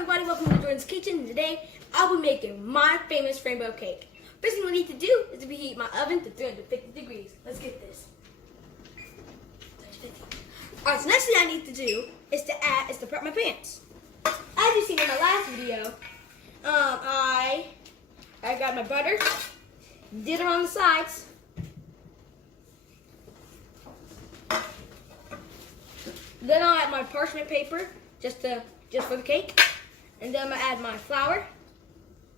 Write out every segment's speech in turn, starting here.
everybody, welcome to Jordan's Kitchen. Today, I'll be making my famous rainbow cake. First thing we need to do is to preheat my oven to 350 degrees. Let's get this. Alright, so next thing I need to do is to prep my pans. As you seen in my last video, I got my butter, did it on the sides. Then I'll add my parchment paper just for the cake. And then I'm gonna add my flour.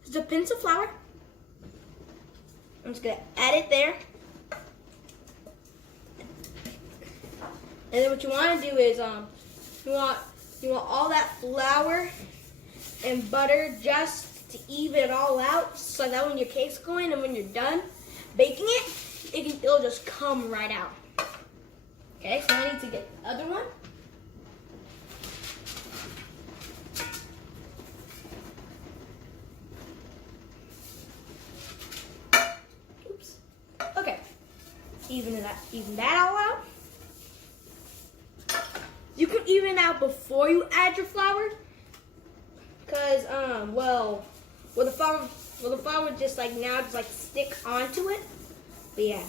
Just a pinch of flour. I'm just gonna add it there. And then what you want to do is you want all that flour and butter just to even it all out, so that when your cake's going and when you're done baking it, it'll just come right out. Okay, so I need to get the other one. Oops. Okay. Even that all out. You can even out before you add your flour, cause the flour would just like stick onto it. But yeah.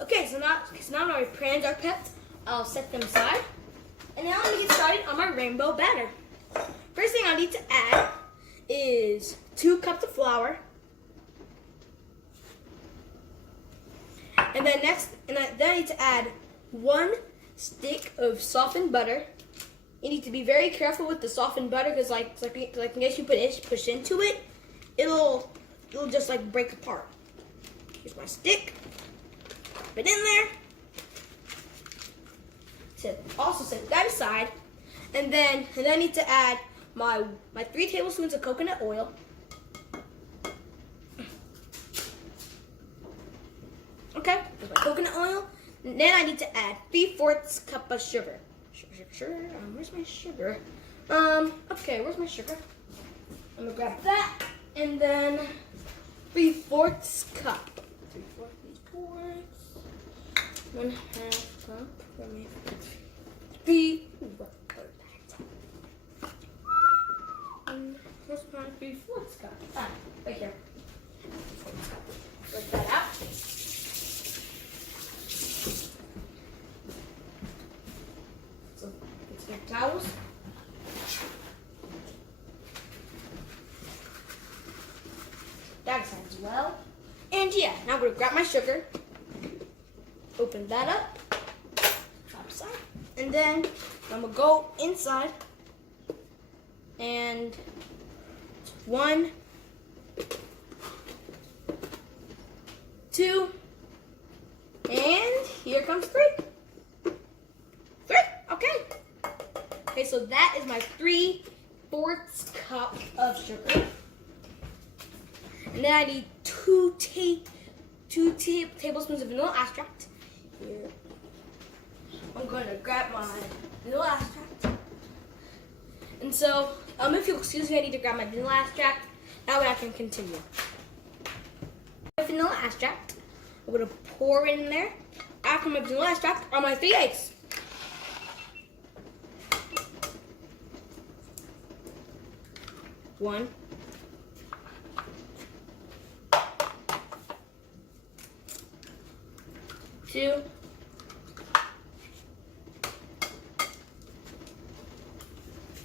Okay, so now my pans are prepped. I'll set them aside, and now I'm gonna get started on my rainbow batter. First thing I need to add is 2 cups of flour, and then I need to add 1 stick of softened butter. You need to be very careful with the softened butter because in case you push into it, it'll just like break apart. Here's my stick. Drop it in there. Also set that aside, and then I need to add my 3 tablespoons of coconut oil. Okay, with my coconut oil. And then I need to add 3/4 cup of sugar. Sugar. Where's my sugar? Okay, where's my sugar? I'm gonna grab that, and then 3/4 cup. 3/4. 1/2 cup. Where's my 3/4 cup? Right here. 3/4 cup. Work that out. Towels. That aside as well. And yeah, now I'm going to grab my sugar, open that up, top side, and then I'm going to go inside and 1, 2, and here comes 3. Okay, so that is my 3/4 cup of sugar. And then I need 2 tablespoons of vanilla extract. Here. I'm going to grab my vanilla extract. And so, if you'll excuse me, I need to grab my vanilla extract. That way I can continue. My vanilla extract, I'm going to pour it in there. After my vanilla extract are my 3 eggs. One, 2,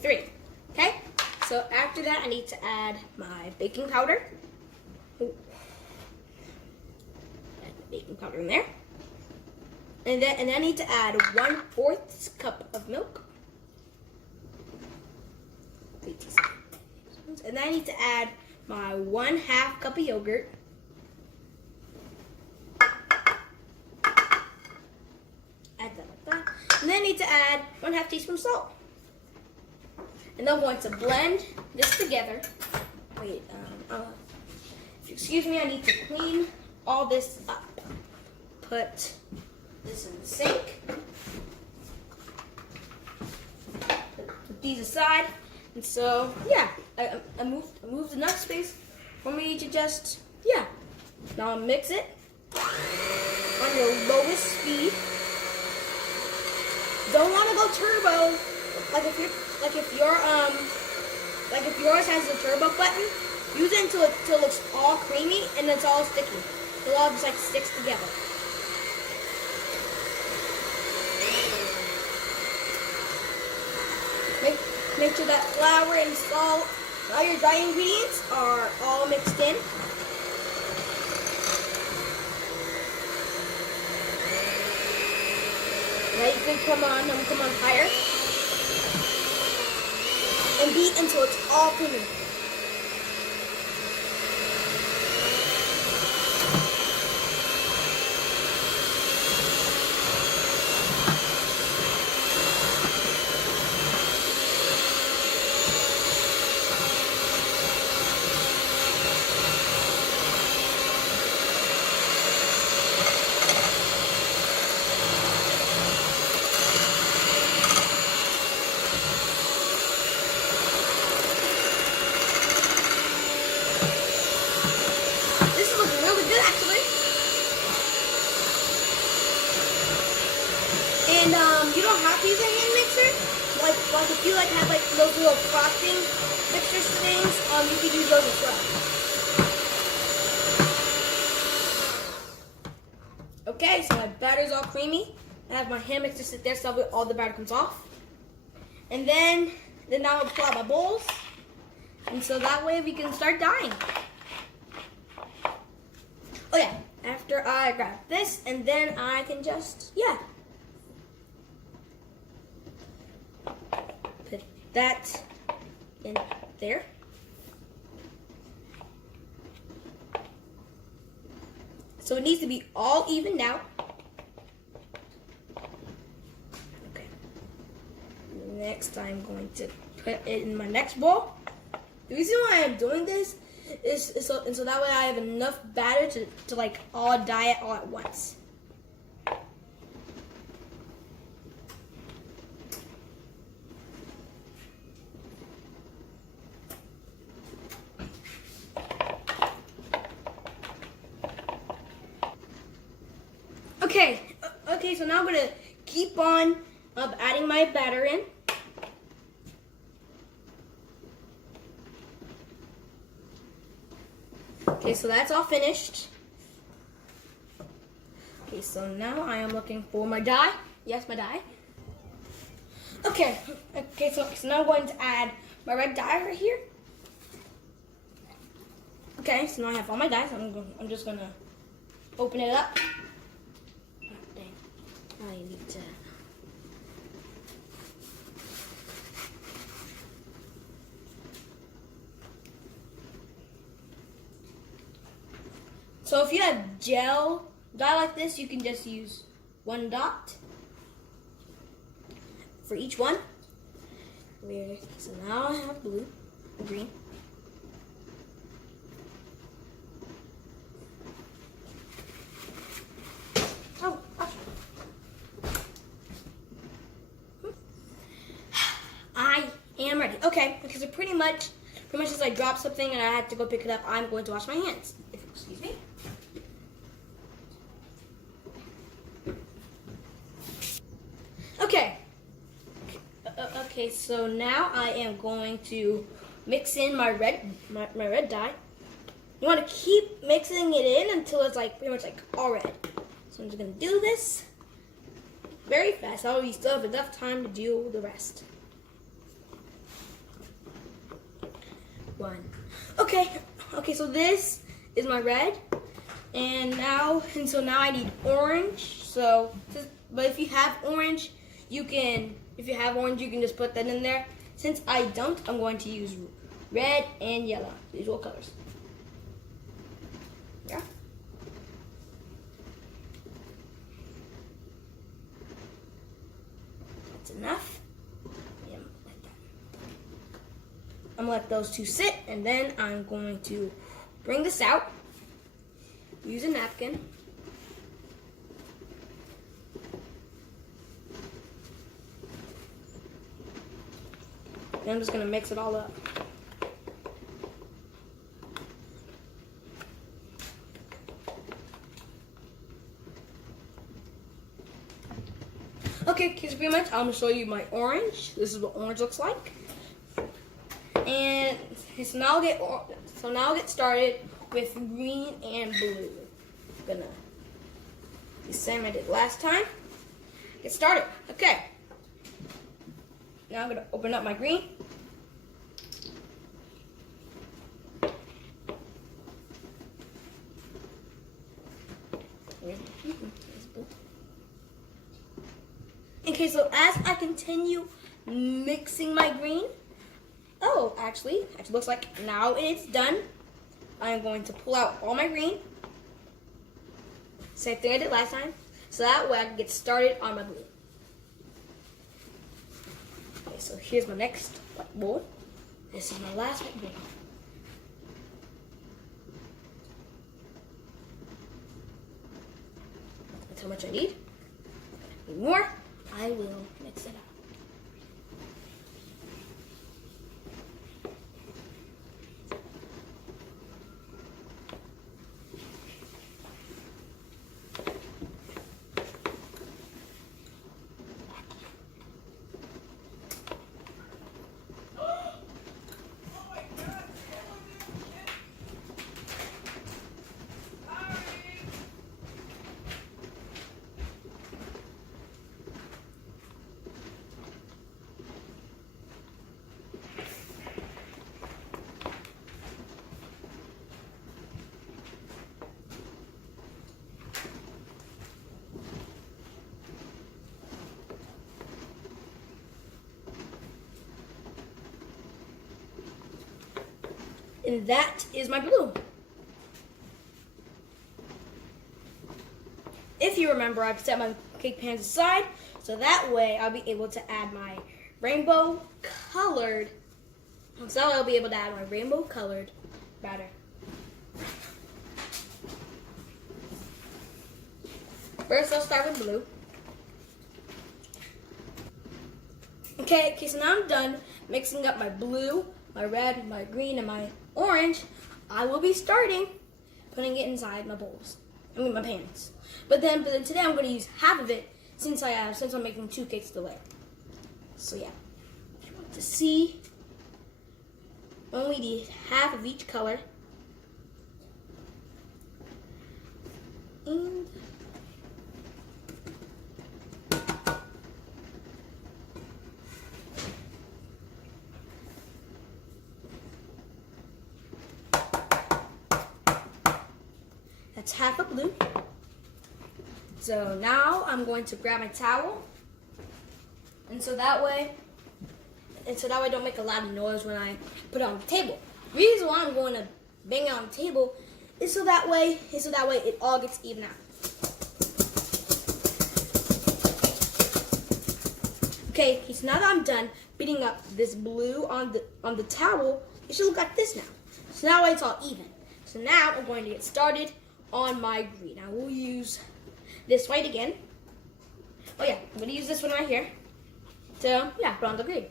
3. Okay, so after that I need to add my baking powder. Add the baking powder in there. And then I need to add 1/4 cup of milk. And then I need to add my 1/2 cup of yogurt. Add that like that. And then I need to add 1/2 teaspoon of salt. And then I'm going to blend this together. Wait, if you excuse me, I need to clean all this up. Put this in the sink. Put these aside. And so, yeah, I moved enough space for me to just, yeah. Now mix it on your lowest speed. Don't want to go turbo. Like if you're yours has the turbo button, use it until it looks all creamy and it's all sticky. It all just like sticks together. Make sure that flour and salt, all your dry ingredients are all mixed in. Now you can come on higher. And beat until it's all creamy. And you don't have to use a hand mixer. Like if you have like those little frosting mixer things, you could use those as well. Okay, so my batter's all creamy. I have my hand mixer sit there so all the batter comes off. And then I'll apply my bowls. And so that way we can start dyeing. Oh yeah, after I grab this and then I can just, put that in there. So it needs to be all evened out. Okay. Next I'm going to put it in my next bowl. The reason why I'm doing this is so that way I have enough batter to like all dye it all at once. Okay, so now I'm gonna keep on adding my batter in. Okay, so that's all finished. Okay, so now I am looking for my dye. Yes, my dye. Okay, so now I'm going to add my red dye right here. Okay, so now I have all my dyes. I'm just gonna open it up. Oh, dang. I need to. So if you have gel dye like this, you can just use one dot for each one. So now I have blue, green. Oh, gosh. I am ready. Okay, because it pretty much as I dropped something and I had to go pick it up, I'm going to wash my hands. Excuse me. Okay, so now I am going to mix in my red dye. You want to keep mixing it in until it's like pretty much like all red. So I'm just gonna do this very fast. That way we still have enough time to do the rest. One. Okay, so this is my red, and so now I need orange. But if you have orange, you can just put that in there. Since I don't, I'm going to use red and yellow, the usual colors. Yeah. That's enough. Yeah, like that. I'm gonna let those two sit, and then I'm going to bring this out. Use a napkin. And I'm just gonna mix it all up. Okay, so pretty much I'm gonna show you my orange. This is what orange looks like. And Okay, so now I'll get started with green and blue. I'm gonna do the same I did last time. Get started. Okay. Now I'm gonna open up my green. Okay, so as I continue mixing my green, actually looks like now it's done. I'm going to pull out all my green. Same thing I did last time, so that way I can get started on my blue. Okay, so here's my next white bowl. This is my last white bowl. That's how much I need. Need more. I will mix it up. And that is my blue. If you remember, I've set my cake pans aside, so that way I'll be able to add my rainbow colored batter. First, I'll start with blue. Okay, so now I'm done mixing up my blue, my red, my green, and my orange. I will be starting putting it inside my bowls. My pans. But then today I'm going to use half of it since I'm making 2 cakes to layer. So yeah, if you want to see, only need half of each color. And that's half a blue. So now I'm going to grab my towel, and so that way I don't make a lot of noise when I put it on the table. The reason why I'm going to bang it on the table is so that way it all gets even out. Okay, so now that I'm done beating up this blue on the towel, it should look like this now. So now it's all even. So now I'm going to get started on my green. I will use this white again. Oh yeah, I'm gonna use this one right here. So yeah, put on the green.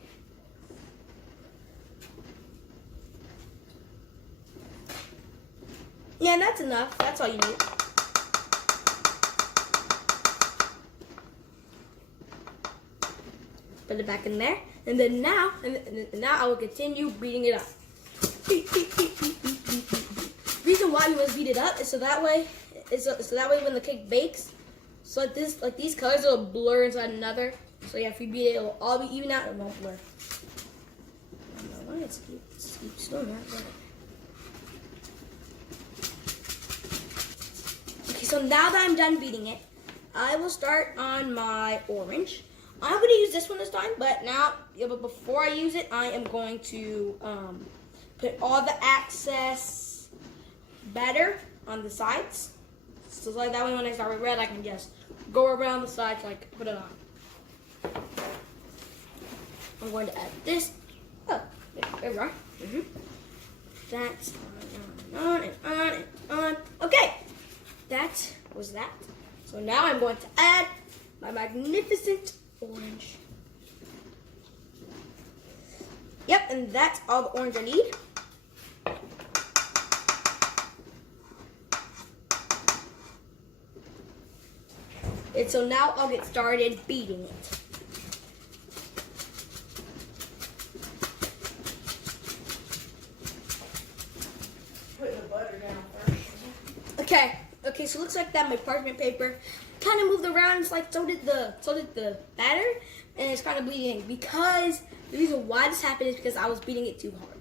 Yeah, and that's enough. That's all you need. Put it back in there, and then now I will continue beating it up. Reason why you must beat it up is so that way when the cake bakes, so like these colors will blur into another. So yeah, if you beat it, it'll all be even out. It won't blur. I don't know why it keeps doing that. Okay, so now that I'm done beating it, I will start on my orange. I'm going to use this one this time, but before I use it, I am going to put all the excess batter on the sides. So like that way when I start with red, I can just go around the sides, like put it on. I'm going to add this. Oh, there we are. That's on and on and on. Okay, that was that. So now I'm going to add my magnificent orange. Yep, and that's all the orange I need. And so now I'll get started beating it. Okay, so it looks like that my parchment paper kind of moved around. It's like so did the batter, and it's kind of bleeding because the reason why this happened is because I was beating it too hard.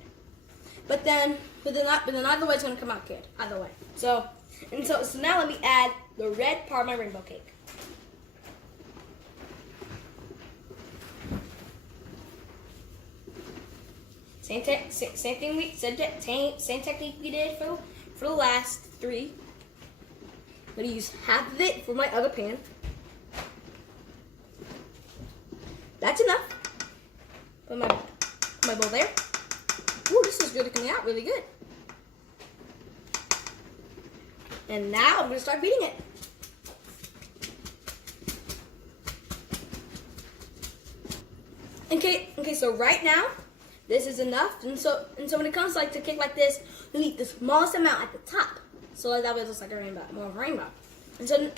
But then either way it's gonna come out good. Either way. So now let me add the red part of my rainbow cake. Same technique we did for the last 3. I'm gonna use half of it for my other pan. That's enough. Put my bowl there. Ooh, this is really coming out really good. And now I'm gonna start beating it. Okay, so right now, this is enough. And so when it comes like to cake like this, you need the smallest amount at the top. So that way it looks like a rainbow, more of a rainbow. And so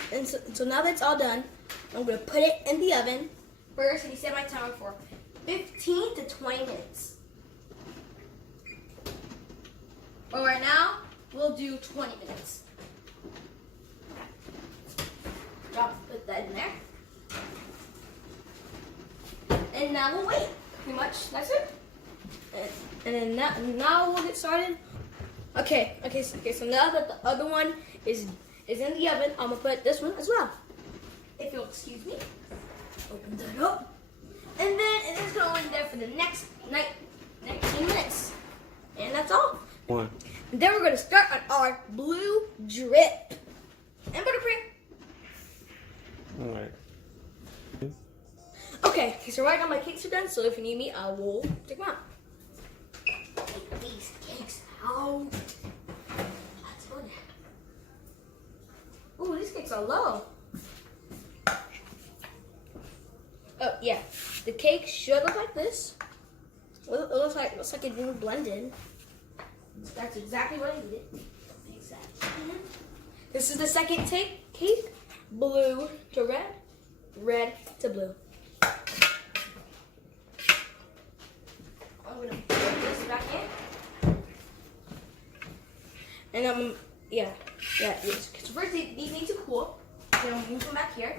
now that's all done, I'm gonna put it in the oven. First, and set my timer for 15 to 20 minutes. But right now, we'll do 20 minutes. Put that in there. And now we'll wait. Pretty much, that's it. And then now we'll get started. Okay, so now that the other one is in the oven, I'm gonna put this one as well. If you'll excuse me. Open that up. And then it's gonna go in there for the next 19 minutes. And that's all. One. And then we're gonna start on our blue drip. And buttercream. Alright. Okay, so right now my cakes are done, so if you need me, I will take them out. Take these cakes out. That's good. Ooh, these cakes are low. Oh yeah, the cake should look like this. It looks like it didn't blend in. That's exactly what I needed. Exactly. This is the second cake. Blue to red, red to blue. I'm gonna put this back in. And yes. So first these need to cool. Then I'm move them back here.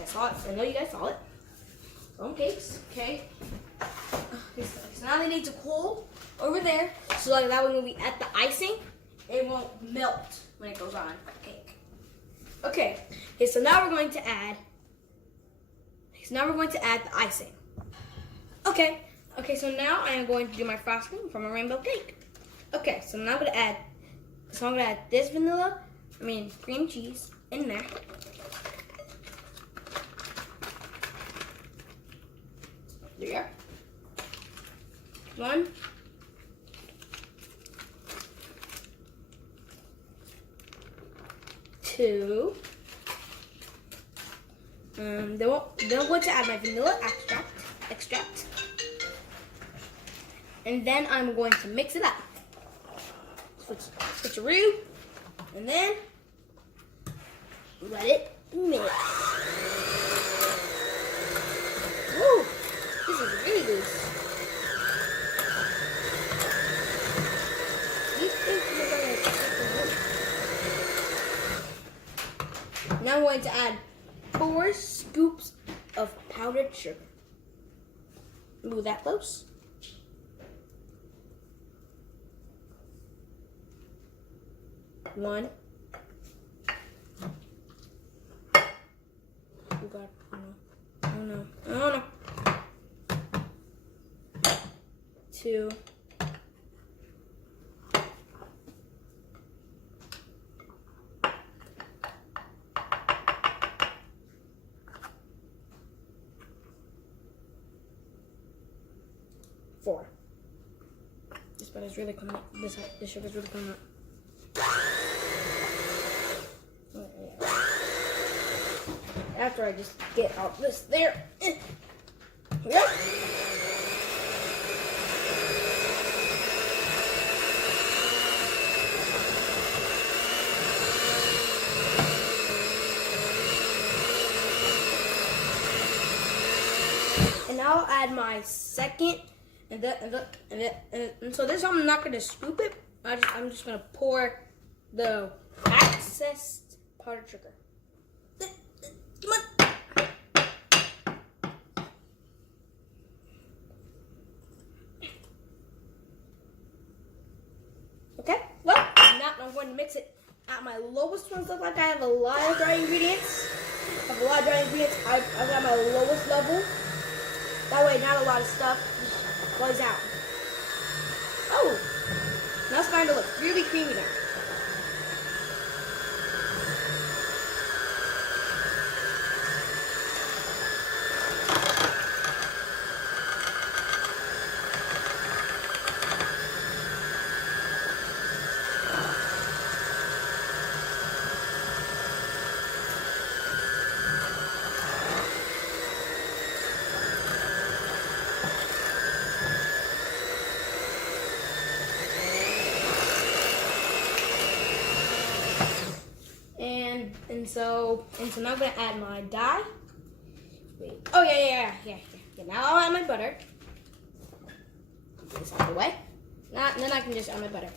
I saw it. I know you guys saw it. Some cakes, okay. So now they need to cool over there, so like that way when we add the icing, it won't melt when it goes on the cake. Okay, so now we're going to add. The icing. Okay, so now I am going to do my frosting for my rainbow cake. Okay, so now I'm gonna add this cream cheese in there. There. 1. 2. Then I'm going to add my vanilla extract. And then I'm going to mix it up. Switcheroo. And then let it mix. Woo! This is really loose. Now I'm going to add 4 scoops of powdered sugar. Move that close. One. Oh God! Oh no! 2. 4. This butter's really coming up. This sugar's really coming up. After I just get all this there. Yep. And now I'll add my second, and so this I'm not gonna scoop it. I'm just gonna pour the accessed powdered sugar. Come on. Okay, well, now I'm going to mix it at my lowest ones. Look like I have a lot of dry ingredients. I've got my lowest level. That way, not a lot of stuff goes out. Oh, now it's starting to look really creamy now. And so now I'm gonna add my dye. Wait. Oh yeah. Now I'll add my butter. Get this out of the way. Then I can just add my butter.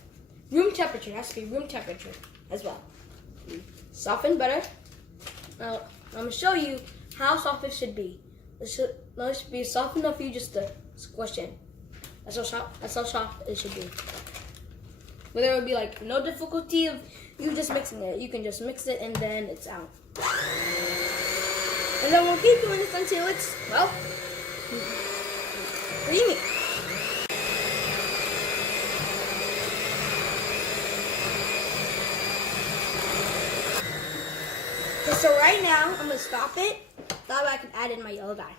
Room temperature. It has to be room temperature as well. Softened butter. Now I'm gonna show you how soft it should be. It should be soft enough for you just to squish in. That's how soft it should be. But there would be like no difficulty of you just mixing it. You can just mix it and then it's out. And then we'll keep doing this until it's, well, creamy. Okay, so right now, I'm going to stop it. That way I can add in my yellow dye.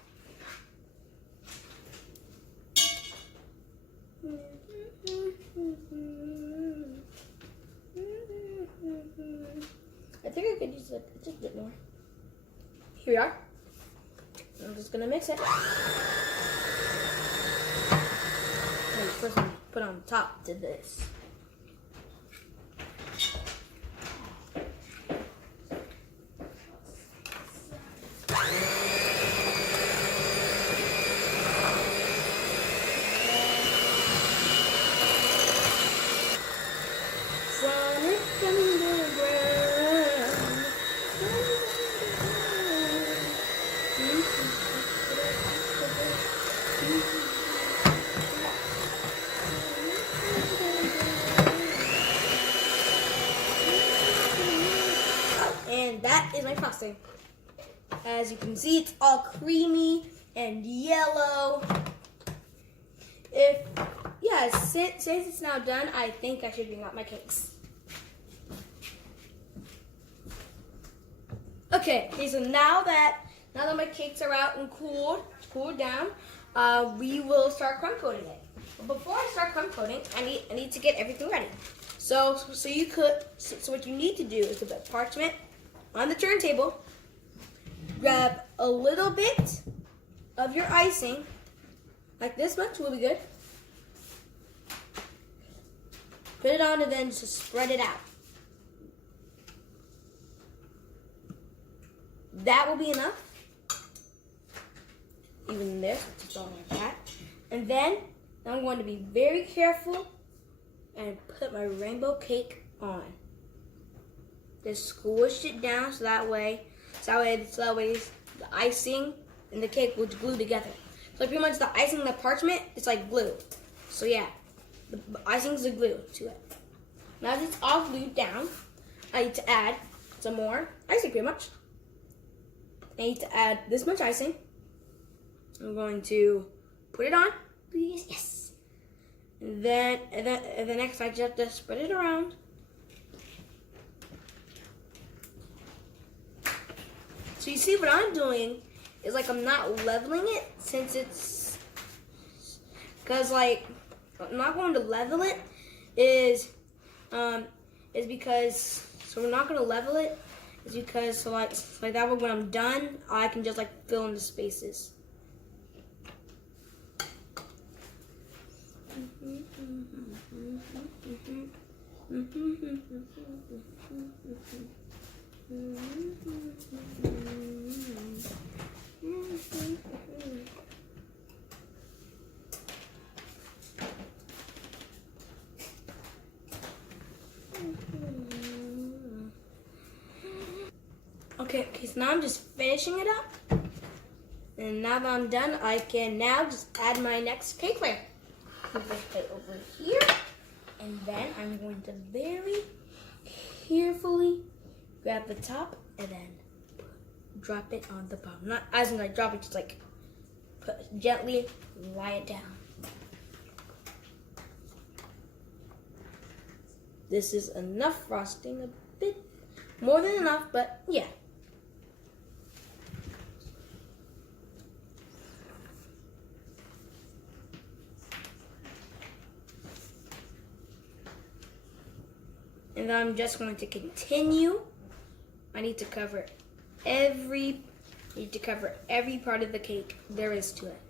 I think I could use just a bit more. Here we are. I'm just gonna mix it. And first I'm put on top to this. And that is my frosting. As you can see, it's all creamy and yellow. Since it's now done, I think I should bring out my cakes. Okay, so now that my cakes are out and cooled down, we will start crumb coating it. But before I start crumb coating, I need to get everything ready. So what you need to do is to put parchment on the turntable, grab a little bit of your icing, like this much will be good. Put it on and then just spread it out. That will be enough. Even this, just all like that. And then I'm going to be very careful and put my rainbow cake on. Just squish it down so that way the icing and the cake will glue together. So pretty much the icing and the parchment, it's like glue. So yeah, the icing is the glue to it. Now that it's all glued down, I need to add some more icing pretty much. I need to add this much icing. I'm going to put it on. Yes. And then next I just have to spread it around. So you see what I'm doing is like I'm not leveling it since it's, because like I'm not going to level it is because, so we're not going to level it is because so like that way when I'm done I can just like fill in the spaces. Okay, so now I'm just finishing it up. And now that I'm done, I can now just add my next cake layer. Move this plate over here. And then I'm going to very carefully grab the top and then drop it on the bottom. Not as in like drop it, just like gently lie it down. This is enough frosting, a bit more than enough, but yeah. And then I'm just going to continue. I need to cover every part of the cake there is to it.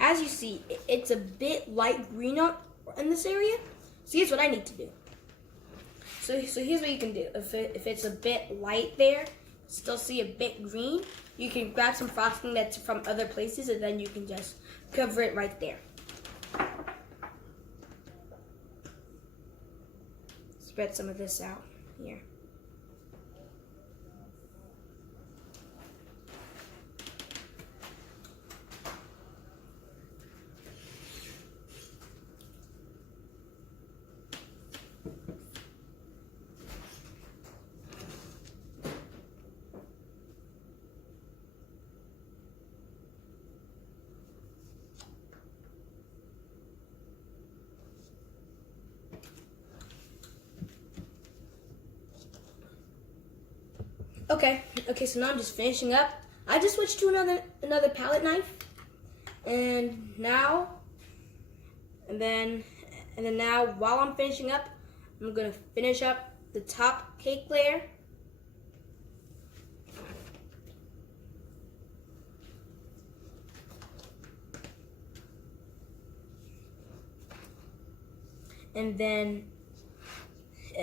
As you see, it's a bit light green in this area. So here's what I need to do. So here's what you can do. If it's a bit light there, still see a bit green, you can grab some frosting that's from other places and then you can just cover it right there. Spread some of this out here. Okay, so now I'm just finishing up. I just switched to another palette knife. And then now while I'm finishing up, I'm gonna finish up the top cake layer. And then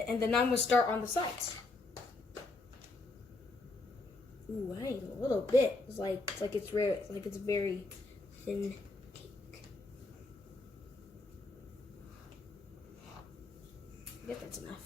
I'm gonna start on the sides. Ooh, I need a little bit. It's like it's rare. It's like it's a very thin cake. I guess that's enough.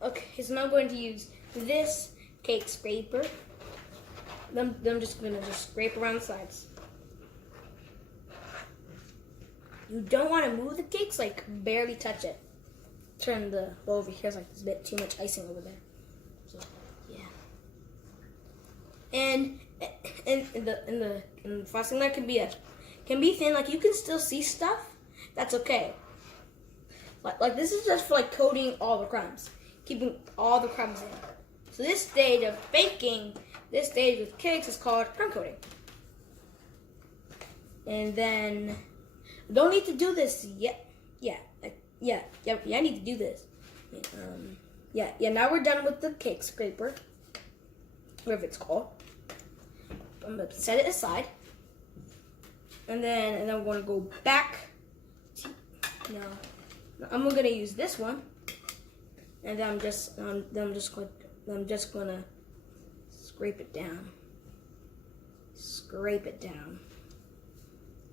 Okay, so now I'm going to use this cake scraper. Then I'm just going to scrape around the sides. You don't want to move the cakes, like barely touch it. Turn the bowl over here, it's like there's a bit too much icing over there. So yeah. And the frosting layer can be thin, like you can still see stuff. That's okay. Like this is just for like coating all the crumbs, keeping all the crumbs in. So this stage of baking, this stage with cakes is called crumb coating. And then don't need to do this yet. I need to do this. Now we're done with the cake scraper, whatever it's called. I'm gonna set it aside, and then we're gonna go back. I'm gonna use this one, and then I'm just gonna scrape it down, scrape it down,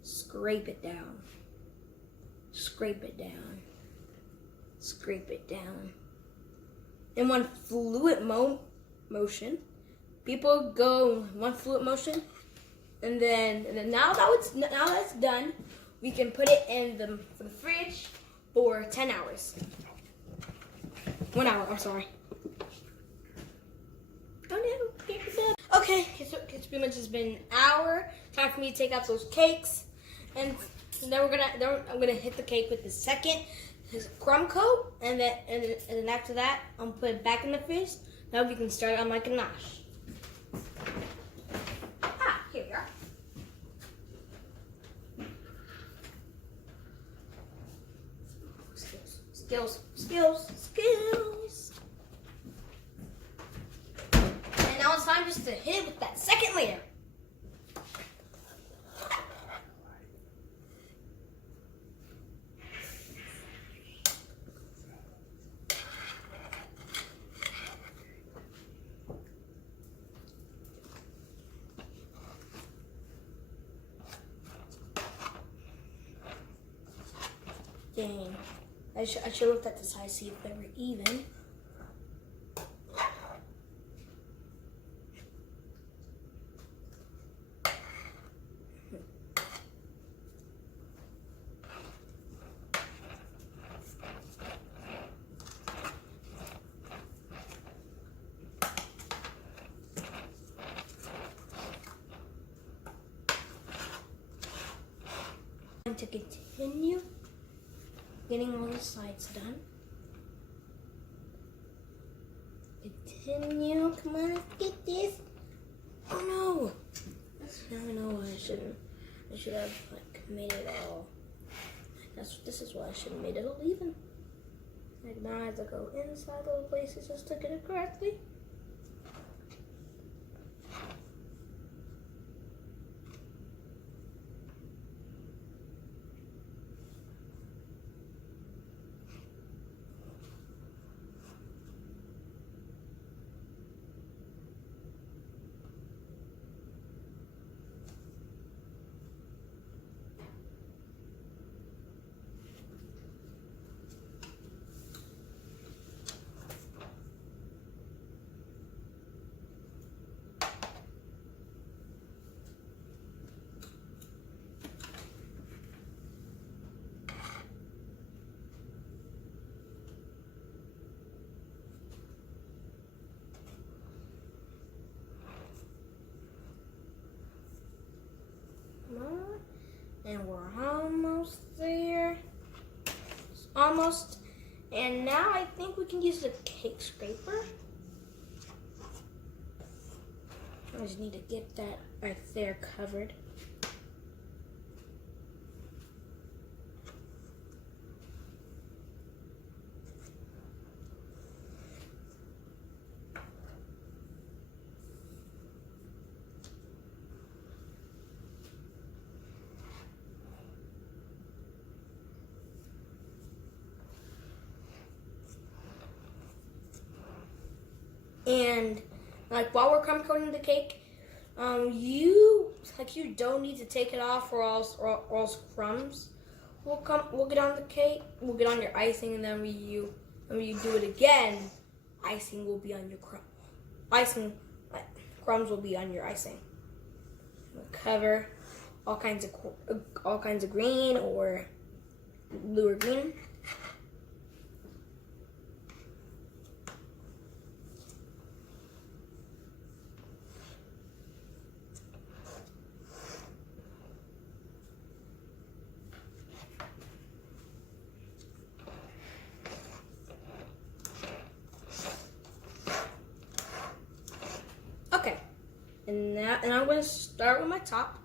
scrape it down, scrape it down, scrape it down, in one fluid motion. People go in one fluid motion, and then now that's done, we can put it in the fridge for 10 hours. 1 hour. I'm sorry. Oh no! Okay, it's pretty much just been an hour. Time for me to take out those cakes, and then I'm gonna hit the cake with the second crumb coat, and then after that, I'm gonna put it back in the fridge. Now we can start on my ganache. Here we are. Skills. And now it's time just to hit it with that second layer. Dang. I should look at the size, see if they were even. To continue getting all the sides done. Continue. Come on, let's get this. Oh no! No, I shouldn't. I should have made it all. This is why I should have made it all even. Like now I have to go inside those places just to get it correctly. And we're almost there. Almost. And now I think we can use the cake scraper. I just need to get that right there covered. And like while we're crumb coating the cake, you don't need to take it off, or else crumbs will get on the cake. Will get on your icing, and then when you do it again, icing will be on your crumbs will be on your icing. We'll cover all kinds of green or blue or green. Okay, and I'm going to start with my top.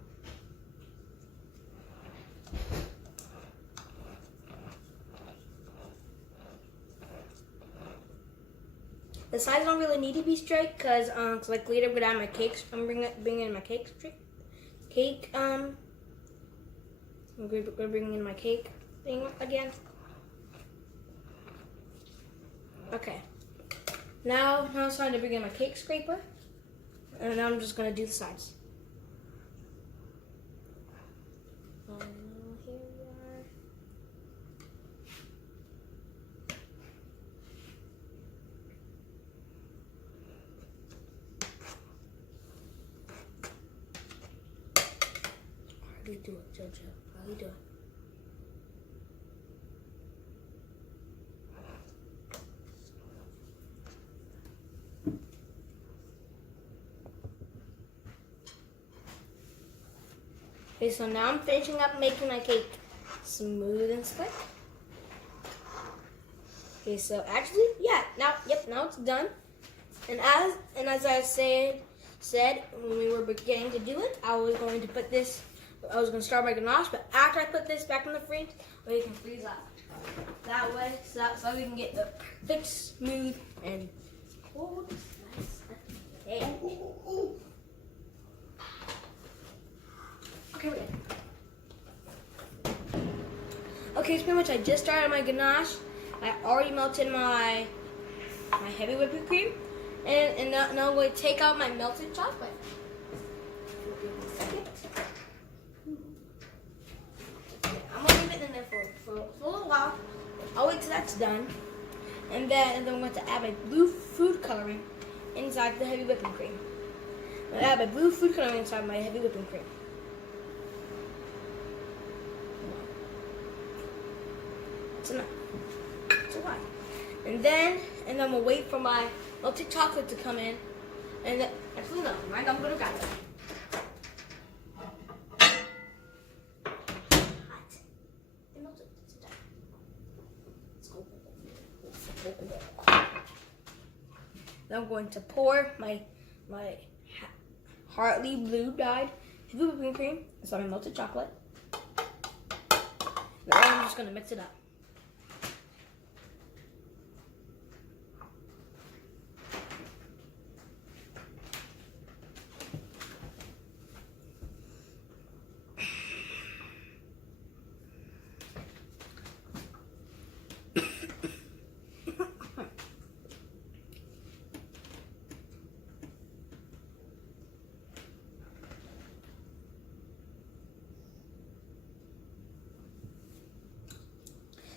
The sides don't really need to be straight because like later I'm gonna add my cakes. I'm bringing in my I'm gonna bring in my cake thing again. Okay. Now it's time to bring in my cake scraper, and now I'm just gonna do the sides. Here we are. do it, Jojo. How you doing? Okay, so now I'm finishing up making my cake smooth and slick. Okay, so actually, yeah, now it's done. And as I said when we were beginning to do it, I was going to start my ganache, but after I put this back in the fridge, we can freeze up. That way, so we can get the thick, smooth, and cold, nice cake. Okay, we're good. Okay, so pretty much I just started my ganache. I already melted my heavy whipping cream. And now I'm going to take out my melted chocolate. I'm going to leave it in there for a little while. I'll wait till that's done. And then I'm going to add my blue food coloring inside the heavy whipping cream. I'm going to add my blue food coloring inside my heavy whipping cream. That's enough. That's a lot. And then we'll wait for my melted chocolate to come in. And then, actually no, right? I'm gonna grab it. Hot. It melted. Let's go. Then I'm going to pour my Hartley blue dyed heavy whipping cream inside my melted chocolate. Then I'm just gonna mix it up.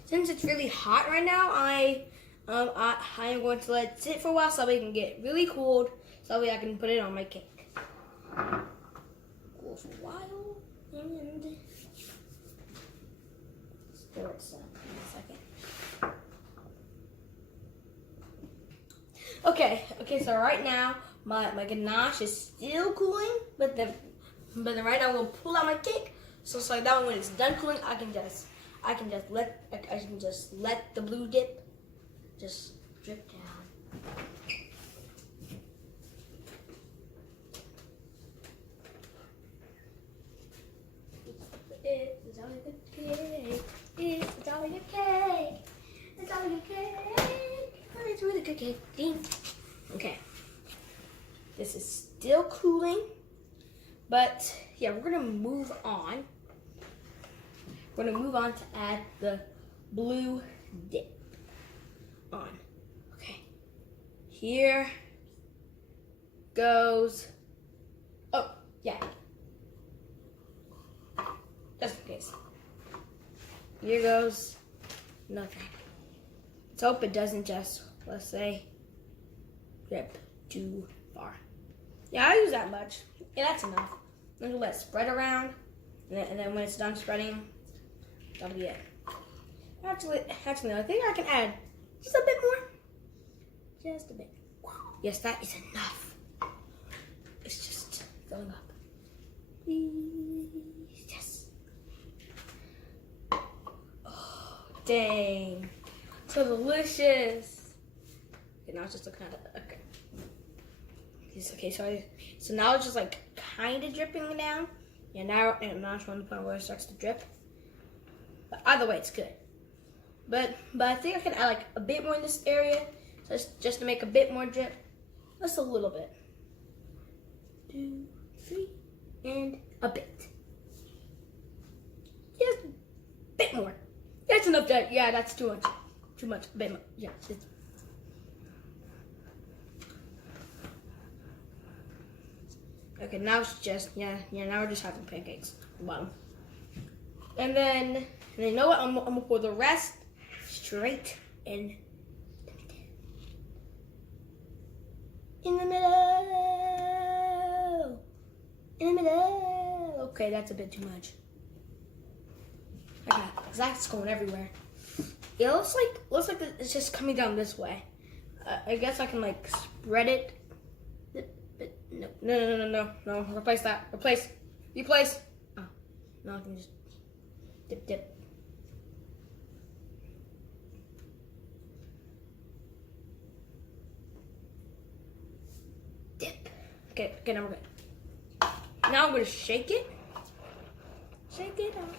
Since it's really hot right now, I am going to let it sit for a while so we can get really cold, so I can put it on my cake. Cool for a while, and stir it up in a second. Okay. So right now my ganache is still cooling, but then right now we'll pull out my cake. So like that one, when it's done cooling, I can just let the blue dip just drip down. It's all a good cake. It's all a good cake. It's all a good cake. Oh, it's really good cake. Ding. Okay. This is still cooling, but yeah, we're gonna move on. We're gonna move on to add the blue dip on. Okay. Here goes. Oh, yeah. Just in case. Here goes nothing. Let's hope it doesn't just, let's say, drip too far. Yeah, I use that much. Yeah, that's enough. Then let it spread around, and then when it's done spreading, that'll be it. Actually, I think I can add just a bit more. Just a bit. Yes, that is enough. It's just filling up. Yes. Oh, dang. So delicious. Okay, now it's just looking at it. Okay. Okay, so now it's just like kind of dripping down. Yeah, now it's on the point where it starts to drip. But either way, it's good. But I think I can add like a bit more in this area, just to make a bit more drip. Just a little bit. 2, 3, and a bit. Just a bit more. That's enough. Yeah, that's too much. Too much. A bit more. Yeah. Okay, now it's just now we're just having pancakes at the bottom. And then you know what? I'm gonna pour the rest straight in the middle. In the middle. In the middle. Okay, that's a bit too much. Cause that's going everywhere. It looks like it's just coming down this way. I guess I can like spread it. No. Replace that. Replace. Oh, no, I can just dip. Okay, now we're good. Now I'm gonna shake it. Shake it out.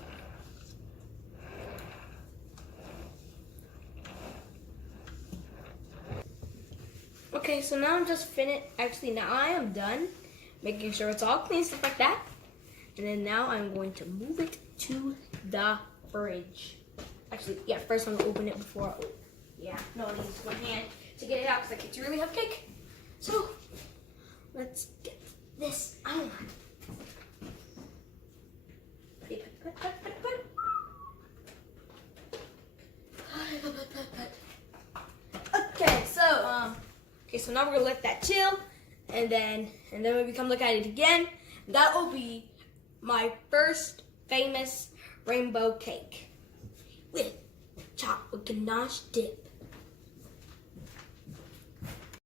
Okay, so now I'm just finished. Actually, now I am done making sure it's all clean, stuff like that. And then now I'm going to move it to the fridge. Actually, yeah, first I'm gonna open it before. Yeah, no, I need to use my hand to get it out because it's a really heavy cake. So let's get this out. Okay, so now we're gonna let that chill, and then when we come look at it again, that will be my first famous rainbow cake with chocolate ganache dip.